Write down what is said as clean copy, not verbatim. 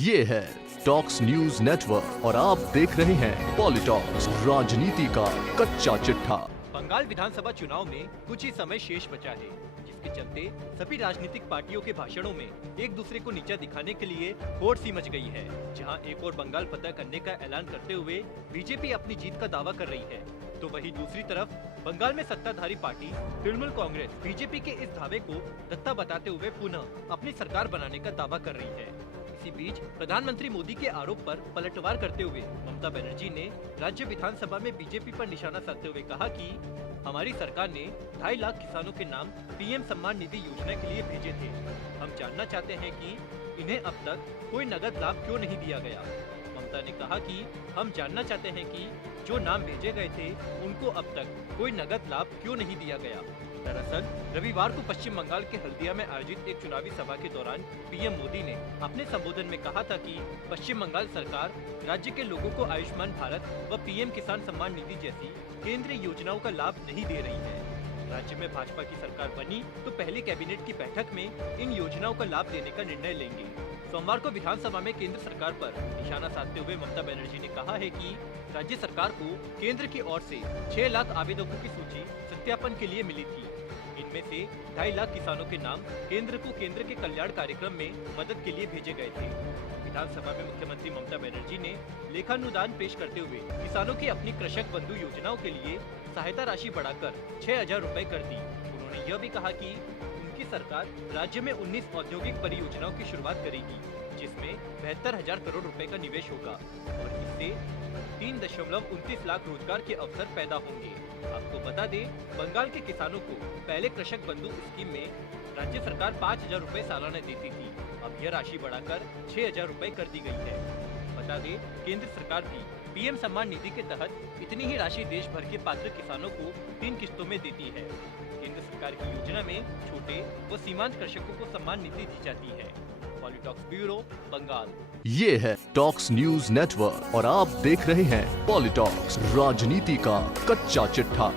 ये है talks news network और आप देख रहे हैं पॉलिटॉक्स, राजनीति का कच्चा चिट्ठा। बंगाल विधानसभा चुनाव में कुछ ही समय शेष बचा है, जिसके चलते सभी राजनीतिक पार्टियों के भाषणों में एक दूसरे को नीचा दिखाने के लिए होड़ सी मच गई है। जहां एक और बंगाल फतह करने का ऐलान करते हुए बीजेपी अपनी जीत का दावा कर रही है, तो वहीं दूसरी तरफ बंगाल में सत्ताधारी पार्टी तृणमूल कांग्रेस बीजेपी के इस दावे को धत्ता बताते हुए पुनः अपनी सरकार बनाने का दावा कर रही है। इसी बीच प्रधानमंत्री मोदी के आरोप पर पलटवार करते हुए ममता बनर्जी ने राज्य विधानसभा में बीजेपी पर निशाना साधते हुए कहा कि हमारी सरकार ने 2.5 लाख किसानों के नाम पीएम सम्मान निधि योजना के लिए भेजे थे। हम जानना चाहते हैं कि इन्हें अब तक कोई नगद लाभ क्यों नहीं दिया गया। ममता ने कहा कि हम जानना चाहते हैं कि जो नाम भेजे गए थे उनको अब तक कोई नगद लाभ क्यों नहीं दिया गया। दरअसल रविवार को पश्चिम बंगाल के हल्दिया में आयोजित एक चुनावी सभा के दौरान पीएम मोदी ने अपने संबोधन में कहा था कि पश्चिम बंगाल सरकार राज्य के लोगों को आयुष्मान भारत व पीएम किसान सम्मान निधि जैसी केंद्रीय योजनाओं का लाभ नहीं दे रही है। राज्य में भाजपा की सरकार बनी तो पहली कैबिनेट की बैठक में इन योजनाओं का लाभ देने का निर्णय लेंगे। सोमवार को विधानसभा में केंद्र सरकार पर निशाना साधते हुए ममता बनर्जी ने कहा है कि राज्य सरकार को केंद्र की ओर से 6 लाख आवेदकों की सूची सत्यापन के लिए मिली थी। इनमें से 2.5 लाख किसानों के नाम केंद्र को केंद्र के कल्याण कार्यक्रम में मदद के लिए भेजे गए थे। विधानसभा में मुख्यमंत्री ममता बनर्जी ने लेखानुदान पेश करते हुए किसानों की अपनी कृषक बंधु योजनाओं के लिए सहायता राशि बढ़ाकर 6,000 रुपए कर दी। उन्होंने यह भी कहा कि उनकी सरकार राज्य में 19 औद्योगिक परियोजनाओं की शुरुआत करेगी, जिसमें 72,000 करोड़ रुपए का निवेश होगा और इससे 3.29 लाख रोजगार के अवसर पैदा होंगे। आपको बता दें, बंगाल के किसानों को पहले कृषक बंधु स्कीम में राज्य सरकार 5,000 रुपए सालाना देती थी। अब यह राशि बढ़ाकर 6,000 रुपए कर दी गई है। बता दें, केंद्र सरकार भी पीएम सम्मान निधि के तहत इतनी ही राशि देश भर के पात्र किसानों को 3 किस्तों में देती है। केंद्र सरकार की योजना में छोटे व सीमांत कृषकों को सम्मान निधि दी जाती है। पॉलिटॉक्स ब्यूरो, बंगाल। ये है टॉक्स न्यूज नेटवर्क और आप देख रहे हैं पॉलिटॉक्स, राजनीति का कच्चा चिट्ठा।